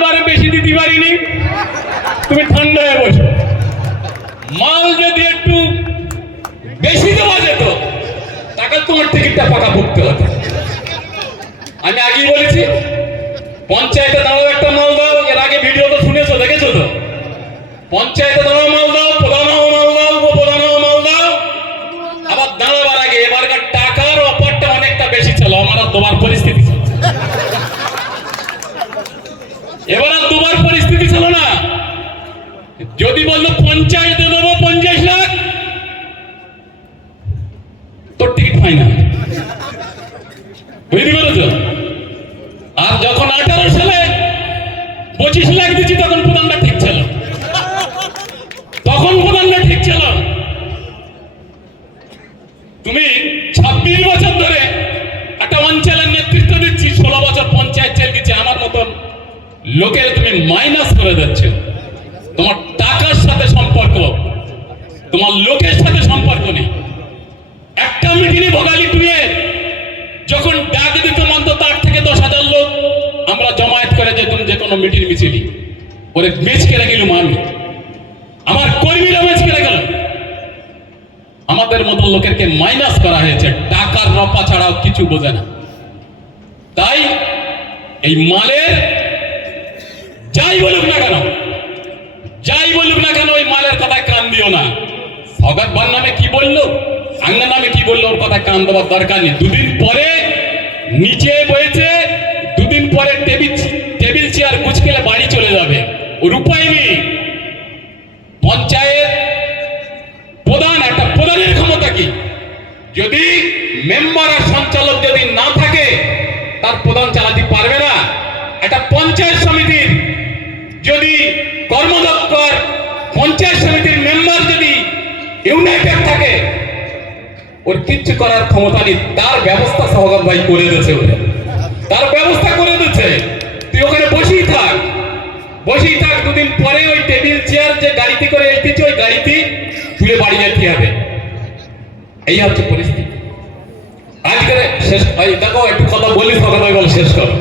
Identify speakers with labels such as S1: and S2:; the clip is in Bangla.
S1: এবারে বেশি দিতে পারিনি। তুমি ঠান্ডা হয়ে বসো। মাল যদি একটু বেশি দেওয়া যেত টাকা তোমার টিকিটটা পাকা পড়তে হতো। আমি আগেই বলেছি, পঞ্চায়েতে দাঁড়াও, একটা মাল দাও। এর আগে ভিডিও তো শুনেছো, দেখেছ তো? পঞ্চায়েতে দাঁড়াও, মাল দাও প্রধান হও মাল দাও উপপ্রধান হও মাল দাও। আবার দাঁড়াবার আগে এবারকার টাকার অফারটা অনেকটা বেশি ছিল। আমার তোমার পরিস্থিতি ছিল এবার আর তোমার পরিস্থিতি ছিল না যদি বলল পঞ্চায়েতে দেবো পঞ্চাশ লাখ। তোর টিকিট ফাইনাল বুঝতে পেরেছ? আর যখন আঠারো সালে পঁচিশ লাখ দিচ্ছি, তখন প্রধানটা ঠিক ছিল। তখন প্রধানটা ঠিক ছিল। তুমি ছাব্বিশ বছর ধরে একটা অঞ্চলের নেতৃত্ব দিচ্ছি, ষোলো বছর পঞ্চায়েত চেল দিচ্ছে। আমার মতন লোকের তুমি মাইনাস করে যাচ্ছে তোমার টাকার সাথে সম্পর্ক। তোমার লোকের সাথে সম্পর্ক নেই। একটা মিটিংয়ে ভোগালি টুয়ে যখন ডাক দিত মানত তার থেকে দশ হাজার লোক, আমরা জমায়েত করে যেতাম যে কোনো মিটিং মিছিলি। ওরে বেচ কেড়ে গেলুম আমি। আমার কর্মীরা বেচ কেড়ে গেল। আমাদের মতো লোকেরকে মাইনাস করা হয়েছে। টাকার রপা ছাড়াও কিছু বোঝে না। তাই এই মালের যাই বলুক না কেন যাই বলুক না কেন ওই মালের কথায় কান দিও না। ভার নামে কি বলল? আঙ্গা নামে কি বলল? ওর কথায় কান দেওয়ার দরকার নেই। দুদিন পরে নিচে বয়েছে, দুদিন পরে টেবিল টেবিল চেয়ার গুছকেলে বাড়ি চলে যাবে। ওর উপায় নেই। পঞ্চায়েত প্রধান, একটা প্রধানের ক্ষমতা কি? যদি মেম্বার আর সঞ্চালক যদি না থাকে, তার প্রধান চালাতে পারবে না। একটা পঞ্চায়েত সমিতির যদি কর্মদক্ষর পঞ্চায়েত সমিতির মেম্বার যদি ইউনাইটেড থাকে, ওর কিচ্ছু করার ক্ষমতা নেই। তার ব্যবস্থা সহগত ভাই করে দিয়েছে ওরে। তার ব্যবস্থা করে দিচ্ছে তুই ওখানে বসেই থাক। বসেই থাক, দুদিন পরে ওই টেবিল চেয়ার যে গাড়িতে করে এসেছে, ওই গাড়িতে তুলে বাড়ি যেতে হবে। এই হচ্ছে পরিস্থিতি। আজকে শেষ ভাই দেখো, একটু কথা বলি সকাল শেষ করো।